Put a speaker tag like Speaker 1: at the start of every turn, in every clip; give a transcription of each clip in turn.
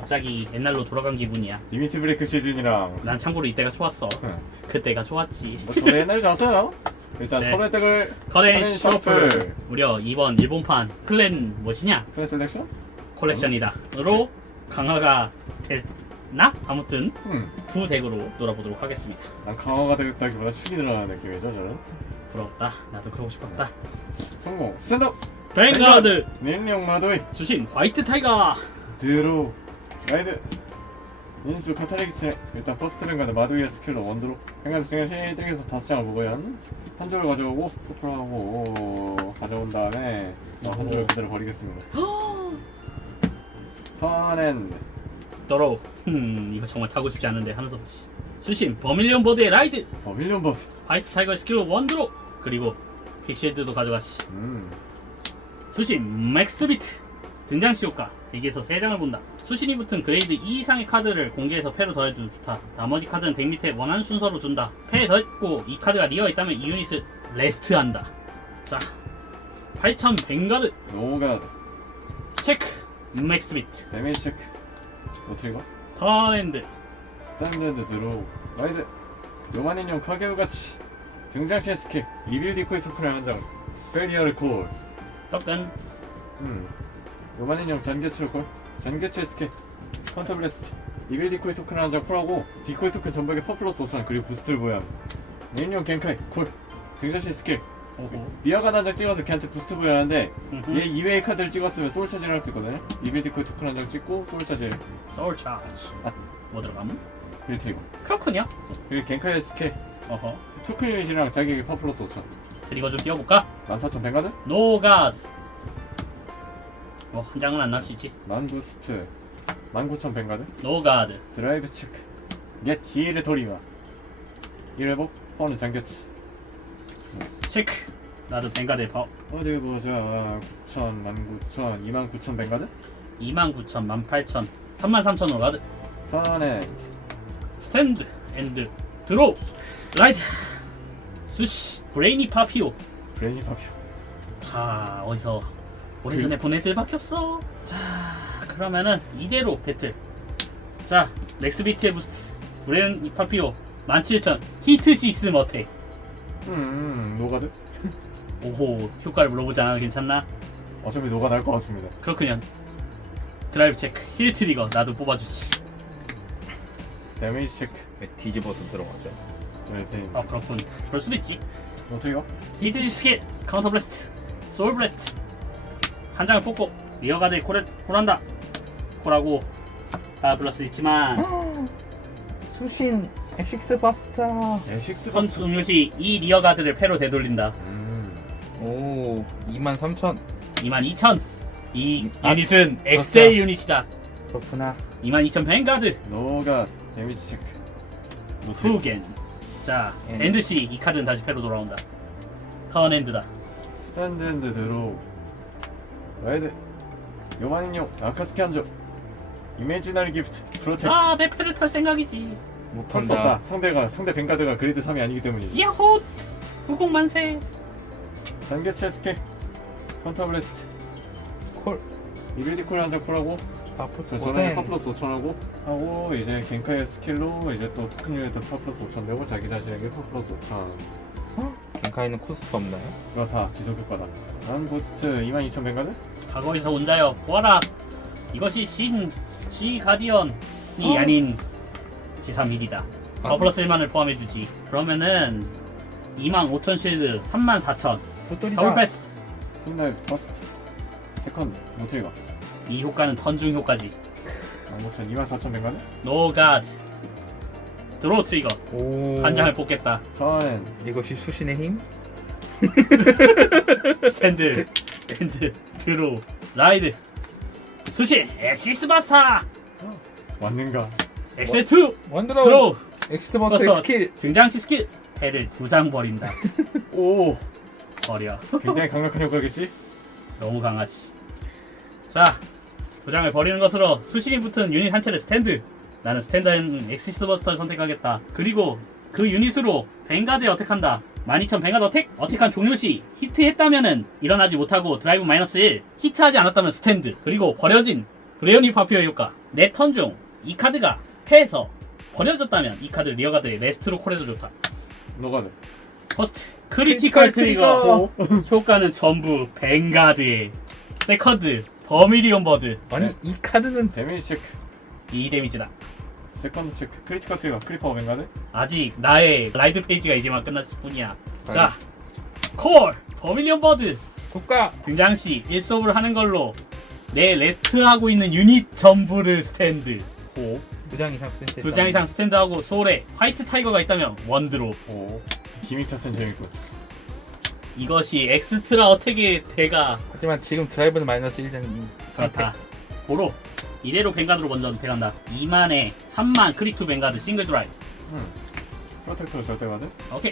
Speaker 1: 갑자기 옛날로 돌아간 기분이야.
Speaker 2: 리미트 브레이크 시즌이랑
Speaker 1: 난 참고로 이때가 좋았어.
Speaker 2: 응.
Speaker 1: 그때가 좋았지.
Speaker 2: 뭐 저도 옛날에 좋았어요. 일단
Speaker 1: 네.
Speaker 2: 서로 혜택을
Speaker 1: 커렌
Speaker 2: 커렌
Speaker 1: 셔플
Speaker 2: 셔플.
Speaker 1: 무려 이번 일본판 클랜 무엇이냐
Speaker 2: 클래스 셀렉션?
Speaker 1: 콜렉션이다로 강화가 됐나? 아무튼 두 덱으로 놀아보도록 하겠습니다.
Speaker 2: 난 강화가 되겠다기보다 축이 늘어나는 느낌이죠 저는.
Speaker 1: 부럽다. 나도 그러고 싶었다.
Speaker 2: 성공. 스탠드업.
Speaker 1: 뱅가드
Speaker 2: 닐령 마도이.
Speaker 1: 수신 화이트 타이거.
Speaker 2: 드로우. 라이드. 인수 카탈릭스. 일단 퍼스트 뱅가드 마도이의 스킬로 원드로. 뱅가드 중에 덱에서 5장을 먹어야 한 줄을 가져오고 토플하고 가져온 다음에 한 줄을 그대로 버리겠습니다. 턴앤드.
Speaker 1: 더러우. 이거 정말 타고 싶지 않은데 하는 수 없지. 수신 버밀리온 보드의 라이드.
Speaker 2: 밀리언 버드.
Speaker 1: 화이트 타이거의 스킬로 원드로. 그리고 퀵실드도 가져가시. 수신 맥스비트. 등장시 효과 대기에서 3장을 본다. 수신이 붙은 그레이드 2 이상의 카드를 공개해서 패로 더해도 좋다. 나머지 카드는 덱 밑에 원하는 순서로 준다. 패에 더했고 이 카드가 리어 있다면 이 유닛을 레스트한다. 자 8000 뱅가드
Speaker 2: 노가드.
Speaker 1: 체크. 맥스비트
Speaker 2: 데미지 체크. 노트리거.
Speaker 1: 턴앤드.
Speaker 2: 스탠드드 드로우. 라이드. 요만인형 카게우같이 등장 시의 스킬 이빌 디코이 토큰을 한장 스페리얼 콜.
Speaker 1: 떡근.
Speaker 2: 요만인형 잔개치를 콜. 잔개치 스킬 컨터 블래스트 이빌 디코이 토큰을 한장 콜하고 디코이 토큰 전박에 퍼플러스 5,000 그리고 부스트를 보유함. 인형 겐카이 콜. 등장 시 스킬 미아가 한장 찍어서 걔한테 부스트 보유하는데 얘 이외의 카드를 찍었으면 소울 차지를 할 수 있거든요. 이빌 디코이 토큰 한장 찍고 소울 차지.
Speaker 1: 소울 차지. 뭐 들어감?
Speaker 2: 그리고 트리거.
Speaker 1: 그렇군요.
Speaker 2: 그리고 겐카이의 스킬
Speaker 1: 어허.
Speaker 2: 토큰 유닛이랑 자기에게 퍼플러스 5,000
Speaker 1: 트리거 좀 띄워볼까?
Speaker 2: 14,000 뱅가드.
Speaker 1: 노가드. 한 장은 안 나올 수 있지.
Speaker 2: 만 부스트 19,000 뱅가드.
Speaker 1: 노가드.
Speaker 2: 드라이브 체크 겟 힐의 도리마 1회복 파워는 잠겼지.
Speaker 1: 체크. 나도 뱅가드에 봐.
Speaker 2: 어디 보자. 9,000, 19,000, 29,000 뱅가드.
Speaker 1: 29,000, 18,000, 33,000으로 가드.
Speaker 2: 턴에
Speaker 1: 스탠드 앤드 드로우. 라이트. 수시 브레이니 파피오.
Speaker 2: 브레이니 파피오.
Speaker 1: 다 어디서 오래전에 본 애들밖에 없어. 자 그러면은 이대로 배틀. 자 넥스비트의 부스트 브레이니 파피오 17,000 히트시스 머텍.
Speaker 2: 노가드?
Speaker 1: 오호 효과를 물어보자. 괜찮나?
Speaker 2: 어차피 노가 날 것 같습니다.
Speaker 1: 그렇군요. 드라이브 체크 힐 트리거 나도 뽑아주지.
Speaker 2: 데미지 체크
Speaker 3: 왜 뒤집어서 들어가죠?
Speaker 1: 아 그렇군. 그럴 수도 있지.
Speaker 2: 노트리거.
Speaker 1: 히트시 스킬 카운터 블래스트 소울 블래스트 한 장을 뽑고 리어가드에 콜한다. 콜하고 플러스 있지만
Speaker 3: 수신 엑식스 바스타.
Speaker 2: 에식스
Speaker 1: 선
Speaker 2: 버스.
Speaker 1: 음료시 이 리어가드를 패로 되돌린다.
Speaker 3: 오 23,000.
Speaker 1: 22,000 이 유닛은 엑셀 유닛이다.
Speaker 3: 그렇구나.
Speaker 1: 22,000 뱅가드
Speaker 2: 노가 데미지 체크. 노트리거.
Speaker 1: 후겐. 자 엔드시 이 카드는 다시 패로 돌아온다. 턴 엔드다.
Speaker 2: 스탠드 앤드 드로우. 라이드. 요만인형 아카스키 한조. 이미지너리 기프트 프로텍트.
Speaker 1: 내 패를 탈 생각이지.
Speaker 2: 할 수 없다. 상대 뱅가드가 그리드 3이 아니기 때문이지.
Speaker 1: 야호 후공 만세.
Speaker 2: 단계체 스킬 컨터 블래스트 콜. 이빌디 콜 한장 콜하고
Speaker 3: 바프스
Speaker 2: 저는
Speaker 3: 고생.
Speaker 2: 파플러스 5,000 하고 이제 겐카의 스킬로 이제 또 토큰 유닛도 파플러스 5,000 되고 자기 자신에게 파플러스 5,000.
Speaker 3: 겐카이는 코스트 없나요?
Speaker 2: 이거 다 지속 효과다. 난 부스트 22,000 뱅가드.
Speaker 1: 과거에서 온자여 보아라. 이것이 지 가디언이 아닌 G3일이다. 플러스 1만을 포함해주지. 그러면은 25,000 실드 34,000
Speaker 3: 도토리다.
Speaker 1: 더블 패스.
Speaker 2: 스나이 퍼스트 세컨드 노트리거.
Speaker 1: 이 효과는 턴중 효과지.
Speaker 2: 15,000 24,000 뱅가드.
Speaker 1: 노가드 드로우 트리거
Speaker 3: 오.
Speaker 1: 한 장을 뽑겠다.
Speaker 2: 턴
Speaker 3: 이것이 수신의 힘?
Speaker 1: 스탠드 앤드 드로우 라이드 수신 엑시스 바스타
Speaker 2: 왔는가.
Speaker 1: 엑셀2
Speaker 3: 원드라우.
Speaker 1: 드로우
Speaker 3: 엑스트 버스
Speaker 1: 버스터.
Speaker 3: 스킬.
Speaker 1: 등장시 스킬 해를 2장 버린다.
Speaker 2: 오
Speaker 1: 버려.
Speaker 2: 굉장히 강력한 효과겠지.
Speaker 1: 너무 강하지. 자 2장을 버리는 것으로 수신이 붙은 유닛 한 채를 스탠드. 나는 스탠드는 엑시스 버스터를 선택하겠다. 그리고 그 유닛으로 뱅가드에 어택한다. 12,000 뱅가드 어택한 종료 시 히트했다면은 일어나지 못하고 드라이브 -1 히트하지 않았다면 스탠드. 그리고 버려진 브레오니 파피어 효과 내 턴 중 이 카드가 패에서 버려졌다면 이 카드 리어가드의 레스트로 콜해도 좋다.
Speaker 2: 노가드.
Speaker 1: 퍼스트 크리티컬 트리거.
Speaker 3: 트리거.
Speaker 1: 효과는 전부 뱅가드의 세컨드 버밀리온 버드.
Speaker 3: 아니 이 카드는
Speaker 2: 데미지 체크.
Speaker 1: 2 데미지다.
Speaker 2: 세컨드 체크. 크리티컬 트리거. 크리퍼 뱅가드.
Speaker 1: 아직 나의 라이드 페이지가 이제만 끝났을 뿐이야. 자, 콜 버밀리온 버드
Speaker 3: 효과
Speaker 1: 등장 시 1수업을 하는 걸로 내 레스트하고 있는 유닛 전부를 스탠드. 오.
Speaker 3: 2장 이상 스탠스.
Speaker 1: 2장 이상 스탠드하고 소울에 화이트 타이거가 있다면 원드로.
Speaker 2: 오. 기믹 차선 재밌고.
Speaker 1: 이것이 엑스트라 어택의 대가
Speaker 3: 하지만 지금 드라이브는 마이너스 1장
Speaker 1: 그렇다. 고로 이대로 뱅가드로 먼저 선택한다. 2만에 3만 크릭 투 뱅가드 싱글 드라이브.
Speaker 2: 프로텍터 절대 가드.
Speaker 1: 오케이.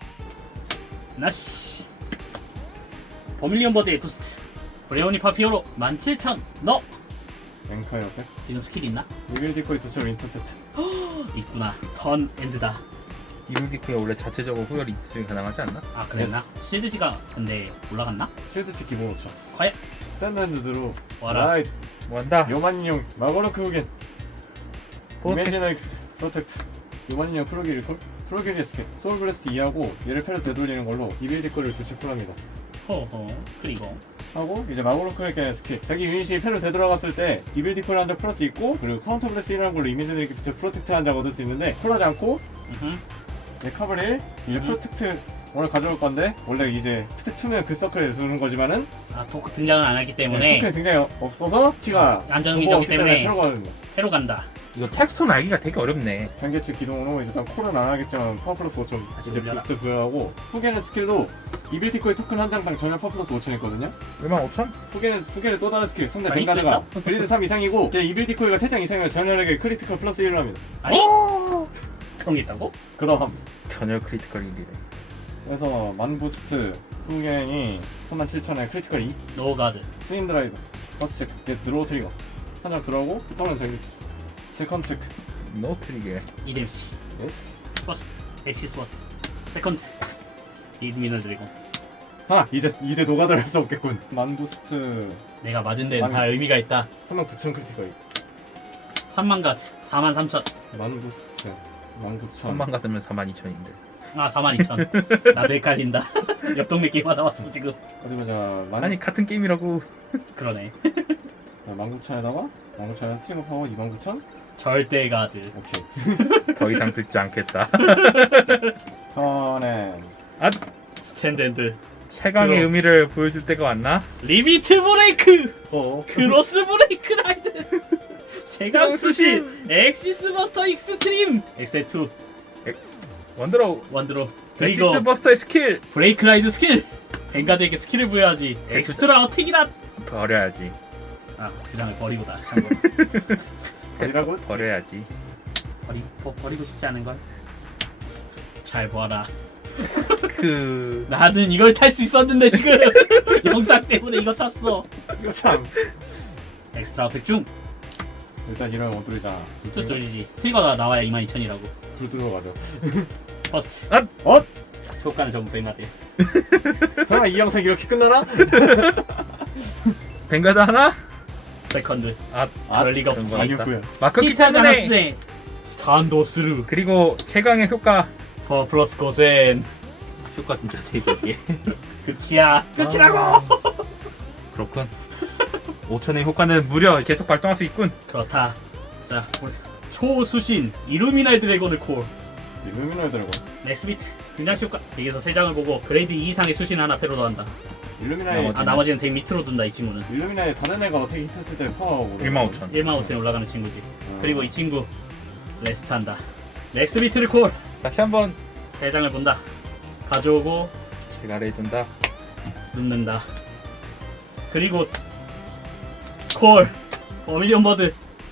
Speaker 1: 나씨. 버밀리온 버드의 부스트. 브레오니 파피오로 17,000 너.
Speaker 2: 앵커 옆에.
Speaker 1: 지금 스킬 있나?
Speaker 2: 이빌 디코이 도처럼 인터셉트.
Speaker 1: 있구나. 턴 엔드다.
Speaker 3: 이블디크가 원래 자체적으로 후열 입증이 가능하지 않나?
Speaker 1: 아 그랬나? 실드지가 근데 올라갔나?
Speaker 2: 실드치 기본 5천.
Speaker 1: 과연
Speaker 2: 스탠다드 드로.
Speaker 1: 와라.
Speaker 2: 라이.
Speaker 3: 뭐한다?
Speaker 2: 요만인용 마거로크 후겐.
Speaker 3: 프로텍-
Speaker 2: 이매지너리 프로텍트. 요만인용 프로기리 콜. 프로기리 스킬. 소울 블래스트 2하고 얘를 패로 되돌리는 걸로 이빌 디코를 두채 콜합니다.
Speaker 1: 허허. 그리고
Speaker 2: 하고 이제 마고로크에게 스킬. 자기 유닛이 패로 되돌아갔을 때 이빌 디코를 한 장 플러스 있고 그리고 카운터 블래스 1이라는 걸로 이미지너리 프로텍트 한 장 얻을 수 있는데 콜하지 않고 이제 카블 1 이제 프로텍트 오늘 가져올 건데 원래 이제 프로텍트 2는 그 서클에 두는 거지만은
Speaker 1: 아 도크 등장을 안 하기 때문에
Speaker 2: 토큰이 굉장히 없어서 치가
Speaker 1: 안정적이기 때문에
Speaker 2: 패로 가거든요.
Speaker 1: 패로 간다.
Speaker 3: 이거 텍스톤 알기가 되게 어렵네.
Speaker 2: 전개체 기동으로 일단 콜은 안 하겠지만 파워 플러스 5천
Speaker 1: 다시
Speaker 2: 이제
Speaker 1: 올려라.
Speaker 2: 부스트 부여하고 후게는 스킬도 이빌 디코의 토큰 한 장당 전혀 파워 플러스 5천 있거든요.
Speaker 3: 15,000?
Speaker 2: 후게는 또 다른 스킬 상대
Speaker 1: 아니,
Speaker 2: 뱅가드가
Speaker 1: 그랬어?
Speaker 2: 그리드 3 이상이고 이제 이빌 디코이가 3장 이상이면 전열에게 크리티컬 플러스 1을 합니다.
Speaker 1: 아니? 그런 게 있다고?
Speaker 2: 그럼
Speaker 3: 전혀 크리티컬 일이래.
Speaker 2: 그래서 만 부스트 후겐이 37,000에 크리티컬 2
Speaker 1: 노가드.
Speaker 2: 스윈 드라이브 퍼스트 체크 겟 드로우 트리거 한 장 들어오고 또는 전기 세컨드 체크
Speaker 3: 노 트리거.
Speaker 1: 2 데미지.
Speaker 2: 예스
Speaker 1: 퍼스트. 엑시스 퍼스트. 세컨드. 리드미널 드래곤.
Speaker 2: 이제 노가다를 할 수 없겠군. 만 부스트
Speaker 1: 내가 맞은 데는
Speaker 2: 아니.
Speaker 1: 다 의미가 있다.
Speaker 2: 39,000 크리티컬
Speaker 1: 3만 가드. 43,000.
Speaker 2: 만 부스트 19,000
Speaker 3: 3만 같으면 42,000인데.
Speaker 1: 아 42,000. 나도 헷갈린다. 옆 동네 게임하다 왔어 지금.
Speaker 2: 어디 보자
Speaker 3: 아니 같은 게임이라고.
Speaker 1: 그러네.
Speaker 2: 19,000에다가 19,000에다 트리거 파워 29,000
Speaker 1: 절대 가드.
Speaker 2: 오케이
Speaker 3: 더 이상 듣지 않겠다.
Speaker 2: 턴엔
Speaker 1: 스탠드드.
Speaker 3: 최강의
Speaker 1: 그럼.
Speaker 3: 의미를 보여줄 때가 왔나?
Speaker 1: 리미트 브레이크.
Speaker 2: 어
Speaker 1: 크로스 브레이크 라이드. 제가 수신 엑시스 버스터 익스트림. 엑세2
Speaker 3: 원더로
Speaker 1: 원드로.
Speaker 3: 엑시스
Speaker 1: 그리고
Speaker 3: 버스터의 스킬
Speaker 1: 브레이크 라이드 스킬. 뱅가드에게 스킬을 부여하지. 엑스트라 어택이다.
Speaker 3: 버려야지.
Speaker 1: 아 지장을 버리고다. 참고.
Speaker 2: 아니라고?
Speaker 3: 버려야지.
Speaker 1: 버리고 싶지 않은 걸. 잘 보아라.
Speaker 3: 그
Speaker 1: 나는 이걸 탈 수 있었는데 지금 영상 때문에 이거 탔어.
Speaker 2: 이거 참
Speaker 1: 엑스트라 어택 중.
Speaker 2: 일단 이러면 어두리잖아
Speaker 1: 저쪽이지. 트리거가 나와야 22,000이라고.
Speaker 2: 불 들어가죠
Speaker 1: 퍼스트. 효과는 전부 뱅가드.
Speaker 2: 설마 이 영상 이렇게 끝나나?
Speaker 3: 뱅가드 하나?
Speaker 1: 세컨드.
Speaker 3: 아
Speaker 1: 그럴 리가
Speaker 3: 그런
Speaker 1: 없지.
Speaker 3: 거
Speaker 2: 아니었고요
Speaker 3: 마크키
Speaker 1: 히트하지
Speaker 3: 때문에.
Speaker 1: 않았으네. 스탄도스루.
Speaker 3: 그리고 최강의 효과
Speaker 1: 더 플러스 고센. 효과 진짜 세게. 끝이야. 끝이라고.
Speaker 3: 그렇군. 5천의 효과는 무려 계속 발동할 수 있군.
Speaker 1: 그렇다. 자, 우리 초수신 이루미나의 드래곤을 콜.
Speaker 2: 일루미나이 드래곤
Speaker 1: 넥스비트 등장시 효과. 덱에서 3장을 보고 그레이드 2 이상의 수신 하나 패로 더한다.
Speaker 2: 일루미나이
Speaker 1: 아 나머지는 덱 밑으로 둔다 이 친구는.
Speaker 2: 일루미나이 다른 애가 어떻게 히트했을 때 파워하고
Speaker 3: 15,000.
Speaker 1: 15,000에 올라가는 친구지. 그리고 이 친구 레스트한다. 넥스비트를 콜.
Speaker 3: 다시 한번
Speaker 1: 3장을 본다. 가져오고
Speaker 3: 대가를 해준다.
Speaker 1: 눕는다. 그리고 콜. 버밀리온 버드.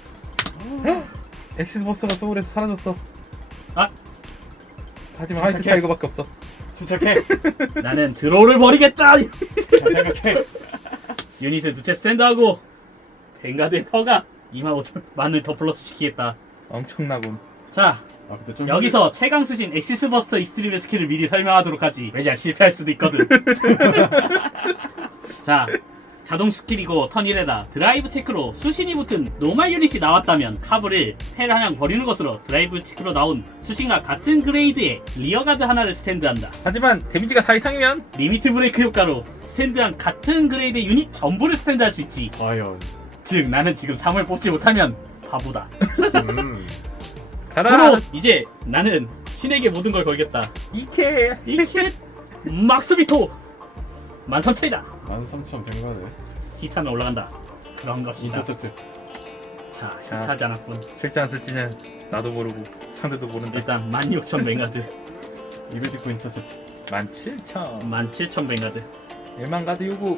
Speaker 3: 엑시스 버스가 소울에서 사라졌어.
Speaker 1: 아.
Speaker 3: 하지만 화이트 타이거밖에 없어.
Speaker 2: 침착해
Speaker 1: 나는 드로우를 버리겠다.
Speaker 2: 잘 생각해
Speaker 1: 유닛을 두채 스탠드하고 뱅가드의 퍼가 25,000만을 더 플러스 시키겠다.
Speaker 3: 엄청나군.
Speaker 1: 자
Speaker 2: 아 근데 좀
Speaker 1: 여기서 최강 수신 엑시스 버스터 이스트림의 스킬을 미리 설명하도록 하지. 왜냐 실패할 수도 있거든. 자 자동 스킬이고 턴 1에다 드라이브 체크로 수신이 붙은 노말 유닛이 나왔다면 카브를 패를 하나 버리는 것으로 드라이브 체크로 나온 수신과 같은 그레이드의 리어가드 하나를 스탠드한다.
Speaker 3: 하지만 데미지가 4 이상이면
Speaker 1: 리미트 브레이크 효과로 스탠드한 같은 그레이드의 유닛 전부를 스탠드할 수 있지.
Speaker 2: 과연.
Speaker 1: 즉 나는 지금 3을 뽑지 못하면 바보다.
Speaker 3: 가라.
Speaker 1: 그럼 이제 나는 신에게 모든 걸 걸겠다.
Speaker 3: 이케.
Speaker 1: 이게 막스비토 13,000이다.
Speaker 2: 13,100만에.
Speaker 1: 히타면 올라간다. 그런 것이다.
Speaker 2: 인터셉트.
Speaker 1: 자, 히타하지 않았군.
Speaker 3: 쓸지 안 쓸지는 나도 모르고 상대도 모른다.
Speaker 1: 일단 16,000 뱅가드,
Speaker 2: 이벨디코 인터셉트.
Speaker 3: 17,000.
Speaker 1: 17,000 뱅가드,
Speaker 3: 1만 가드 요구.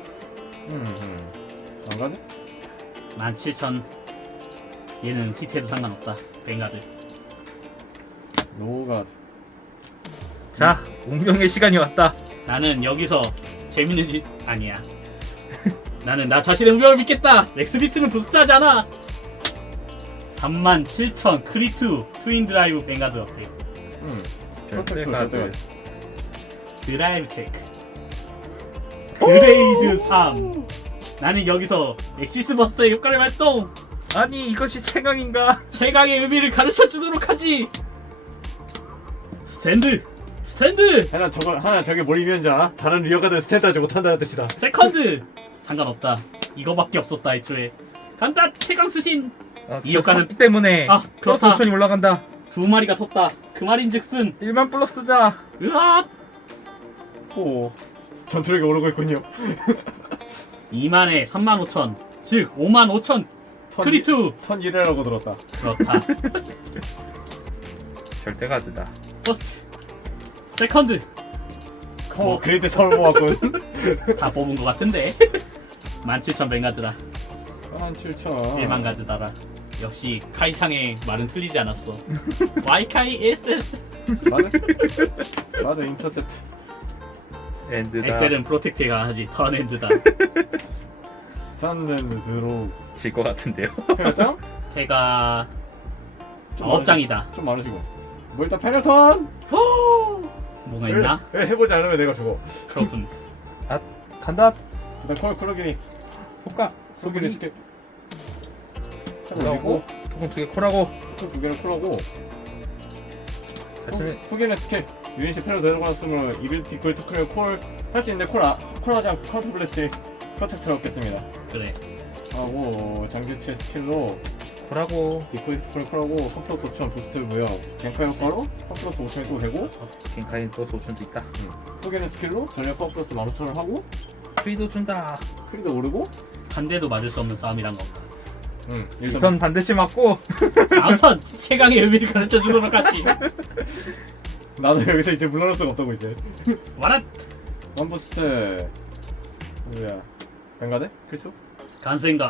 Speaker 2: 안 가네?
Speaker 1: 17,000. 얘는 히트해도 상관없다. 뱅가드.
Speaker 2: 노가드.
Speaker 3: 자, 운명의 시간이 왔다.
Speaker 1: 나는 여기서 재밌는 짓 아니야. 나는 나 자신의 운명을 믿겠다. 렉스비트는 부스트하지 않아. 37,000 크리투 트윈 드라이브 뱅가드 어때?
Speaker 2: 프로텍트로
Speaker 3: 가드.
Speaker 2: 절대
Speaker 1: 드라이브 체크. 그레이드 3. 나는 여기서 엑시스 버스터의 효과를 발동.
Speaker 3: 아니 이것이 최강인가?
Speaker 1: 최강의 의미를 가르쳐 주도록 하지. 스탠드
Speaker 2: 하나 저게 뭘 의미하는지 알아? 다른 리어가드를 스탠드하지 못한다는 뜻이다.
Speaker 1: 세컨드. 상관없다. 이거밖에 없었다 애초에. 간다 최강 수신. 이 효과는-
Speaker 3: 때문에
Speaker 1: 아,
Speaker 3: 플러스
Speaker 1: 그렇다.
Speaker 3: 5천이 올라간다.
Speaker 1: 두 마리가 섰다. 그 말인즉슨
Speaker 3: 1만 플러스다.
Speaker 1: 으악.
Speaker 2: 오. 전투력이 오르고 있군요.
Speaker 1: 2만에 35,000. 즉 55,000 크리투.
Speaker 2: 턴 1회라고 들었다.
Speaker 1: 그렇다.
Speaker 3: 절대 가드다.
Speaker 1: 퍼스트. 세컨드.
Speaker 2: 그레이드 서울 모았군.
Speaker 1: 다 뽑은 것 같은데. 17,000 뱅가드다.
Speaker 2: 17,000.
Speaker 1: 1만 가드다라. 역시 카이상의 말은 틀리지 않았어. YKI SS.
Speaker 2: 맞아 인터셉트.
Speaker 3: 엔드다.
Speaker 1: 엑셀은 프로텍트가 하지. 턴엔드다.
Speaker 2: 스탠드 드로우.
Speaker 3: 질것 같은데요.
Speaker 2: 패널장?
Speaker 1: 해가
Speaker 2: 좀
Speaker 1: 9장이다.
Speaker 2: 좀 많으시고. 뭐 일단 패널턴.
Speaker 1: 뭐가 있나?
Speaker 2: 해보지 않으면 내가 죽어.
Speaker 1: 그렇군.
Speaker 3: 간다.
Speaker 2: 일단 콜로기니.
Speaker 3: 효과.
Speaker 2: 소기니
Speaker 3: 소비리.
Speaker 2: 스킬.
Speaker 3: 올라오고 토큰 2개 콜하고
Speaker 2: 두 개를 콜하고.
Speaker 3: 자신을
Speaker 2: 후기는 스킬. 유닛이 패널 들어갔으면 이빌티 콜 토큰을 콜할 수 있는데 콜하지 않고 카운터 블래스트 프로텍트를 얻겠습니다.
Speaker 1: 그래.
Speaker 2: 하고 장기체 스킬로
Speaker 3: 콜하고
Speaker 2: 디코이 토큰을 콜하고 3 플러스 5천 부스트 무역. 젠카 효과로 3 플러스 5천이 또 되고.
Speaker 3: 겐카인 플러스 5천도 있다.
Speaker 2: 후기는 스킬로 전력 4 플러스 15,000을 하고.
Speaker 3: 프리도 준다.
Speaker 2: 크리도 오르고.
Speaker 1: 한 대도 맞을 수 없는 싸움이란 건가.
Speaker 2: 일단
Speaker 3: 우선 반드시 맞고
Speaker 1: 다음 턴 최강의 의미를 가르쳐 주도록 하지.
Speaker 2: 나도 여기서 이제 물러날 수가 없다고 이제.
Speaker 1: 와라.
Speaker 2: 원부스트. 뭐야? 뱅가드? 그렇죠?
Speaker 1: 간센갓.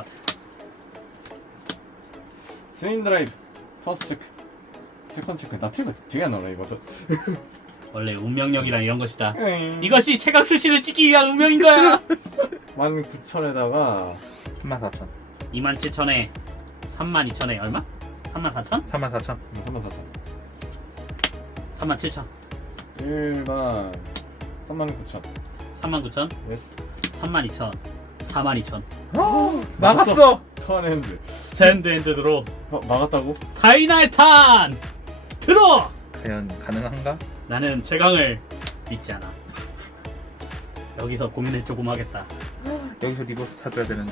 Speaker 2: 스윙 드라이브. 퍼스트 체크. 세컨드 체크. 나 틀거 되게 안 나오네 이거.
Speaker 1: 원래 운명력이란 이런 것이다. 이것이 최강 수시를 찍기 위한 운명인 거야.
Speaker 2: 19,000에다가
Speaker 3: 34,000.
Speaker 1: 27,000에 32,000에 얼마? 34,000?
Speaker 3: 34,000.
Speaker 2: 34,000.
Speaker 1: 37,000.
Speaker 2: 1만 39,000.
Speaker 1: 39,000.
Speaker 2: 예스.
Speaker 1: 32,000. 42,000.
Speaker 3: 막았어.
Speaker 2: 턴핸드.
Speaker 1: 스탠드 앤드 드로.
Speaker 2: 막았다고?
Speaker 1: 파이널 탄. 들어.
Speaker 3: 과연 가능한가?
Speaker 1: 나는 최강을 믿지 않아. 여기서 고민을 조금 하겠다.
Speaker 3: 여기서 리버스 타줘야 되는데.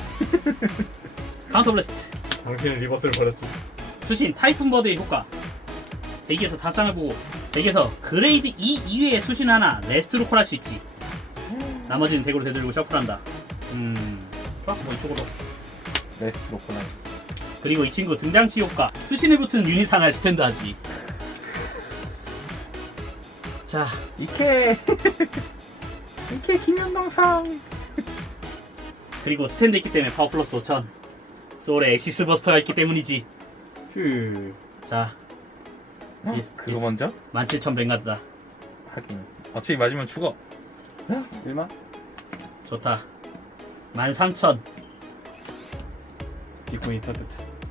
Speaker 1: 카운터 블래스트.
Speaker 2: 당신은 리버스를 버렸어.
Speaker 1: 수신 타이푼 버드의 효과. 대기에서 다쌍을 보고 대기에서 그레이드 2 이외의 수신 하나 레스트로 콜할 수 있지. 나머지는 덱으로 되돌리고 셔플한다. 좋아, 뭐 이쪽으로.
Speaker 3: 레스로 코나.
Speaker 1: 그리고 이 친구 등장시 효과. 수신에 붙은 유닛 하나를 스탠드하지. 자,
Speaker 3: 이케. 이케 김연동상.
Speaker 1: 그리고 스탠드 있기 때문에 파워 플러스 5,000. 소울에 엑시스 버스터가 있기 때문이지. 자,
Speaker 3: 그거 먼저?
Speaker 1: 17,000 뱅가드다.
Speaker 3: 하긴. 어차피 맞으면 죽어.
Speaker 2: 1만?
Speaker 1: 좋다. 13,000.
Speaker 2: 디코 인터셉트.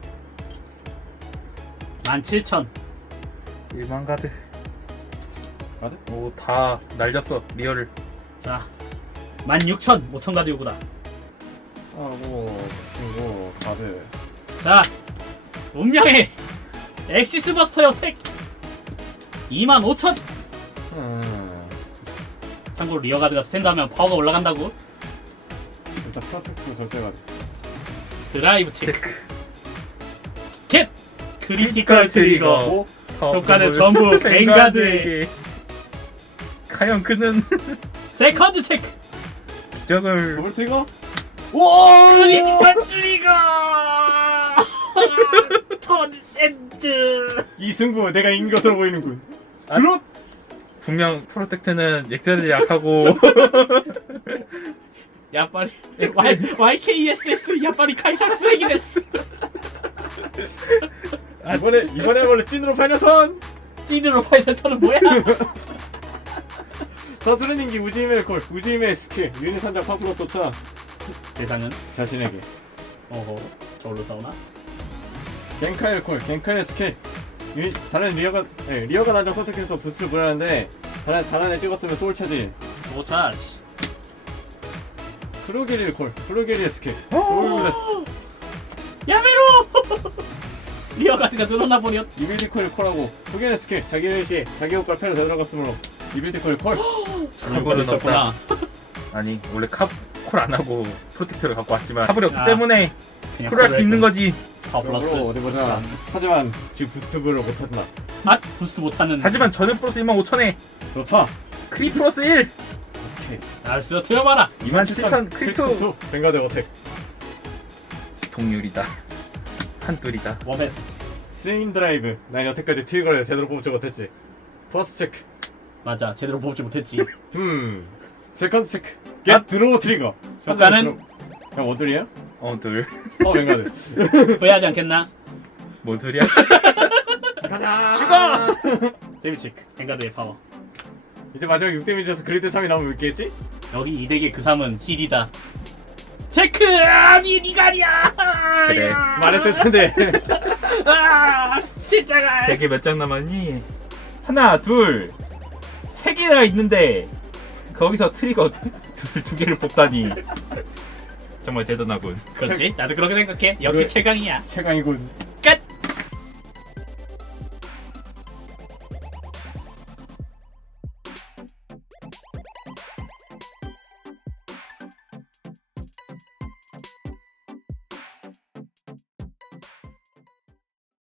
Speaker 1: 17,000.
Speaker 3: 1만 가드.
Speaker 2: 가드?
Speaker 3: 오, 다 날렸어. 리얼을.
Speaker 1: 자, 16,000. 5,000 가드 요구다.
Speaker 2: 하고 그리고 카드.
Speaker 1: 자, 운명의 엑시스 버스터 여택 25,000. 참고로 리어가드가 스탠드하면 파워가 올라간다고.
Speaker 2: 일단 프로텍트 절대가.
Speaker 1: 드라이브 체크. 겟! 크리티컬 트리거.
Speaker 2: 오.
Speaker 1: 효과는 전부 뱅가드에게.
Speaker 3: 과연 그는
Speaker 1: 세컨드 체크.
Speaker 3: 기적을
Speaker 2: 더블 트리거.
Speaker 1: 크리티컬 트리거. 턴 엔드.
Speaker 2: 이 승부 내가 이긴 것으로 보이는군. 드롯.
Speaker 3: 분명 프로텍트는 엑셀이 약하고
Speaker 1: 야빨리 YKSS 야빨리 카이사 쓰레기 됐어.
Speaker 2: 이번에 원래 찐으로 파이널턴.
Speaker 1: 찐으로 파이널턴은 뭐야?
Speaker 2: 서스르닝기 우지임의 콜. 우지임의 스킬. 유닛 한장 파프로 쏘차.
Speaker 1: 대상은
Speaker 2: 자신에게.
Speaker 1: 어허 저걸로 싸우나?
Speaker 2: 겐카일 콜. 겐카일 스킬. 다른 리어가 난장 선택해서 부스트를 보내는데 다른 애 찍었으면 소울 차지.
Speaker 1: 오 차지.
Speaker 2: 프로게릴 콜. 프로게릴 스킬. 소울 블래스트.
Speaker 1: 야메로. 리어가드가 늘어나 버렸.
Speaker 2: 이빌디 콜 콜하고 후게네 스킬. 자기 유닛이 자기 효과를 패로 되돌아갔으므로 이빌디 콜 콜.
Speaker 3: 카브를
Speaker 1: 있었구나.
Speaker 3: 아니 원래 콜 안 하고 프로텍트를 갖고 왔지만 카브이 없기
Speaker 1: 아,
Speaker 3: 때문에
Speaker 1: 그냥
Speaker 3: 콜을 할 수 있는 거지.
Speaker 1: 아 플러스.
Speaker 2: 어디 보자. 하지만 지금 부스트브를 못한다.
Speaker 1: 아 부스트 못하는.
Speaker 3: 하지만 저는 플러스 25,000에
Speaker 2: 좋다.
Speaker 3: 크리 플러스 1
Speaker 2: 오케이.
Speaker 1: 알았어 틀어봐라.
Speaker 3: 27,000 크리토
Speaker 2: 뱅가드 어택.
Speaker 3: 동률이다. 한둘이다.
Speaker 1: 워베스.
Speaker 2: 스윙 드라이브. 난 여태까지 트리거를 제대로 뽑지 못했지. 퍼스트 체크.
Speaker 1: 맞아 제대로 뽑지 못했지.
Speaker 2: 세컨드 체크. 겟 드로우 트리거.
Speaker 1: 효과는?
Speaker 2: 형 원툴이야?
Speaker 3: 둘.
Speaker 2: 뱅가드.
Speaker 1: 후회하지 않겠나?
Speaker 3: 뭔 소리야?
Speaker 2: 가자.
Speaker 1: 데뷔 체크. 뱅가드의 파워.
Speaker 2: 이제 마지막 6데미지에서 그리드 3이 나오면 있겠지?
Speaker 1: 여기 이 덱의 그 3은 힐이다. 체크! 아니 니가 아니야!
Speaker 3: 그래.
Speaker 2: 말했을 텐데.
Speaker 1: 아 진짜가.
Speaker 3: 되게 몇 장 남았니? 하나, 둘, 세 개가 있는데 거기서 트리거 두 개를 뽑다니 정말 대단하군.
Speaker 1: 그렇지 나도 그렇게 생각해. 역시
Speaker 2: 그래.
Speaker 1: 최강이야.
Speaker 2: 최강이군.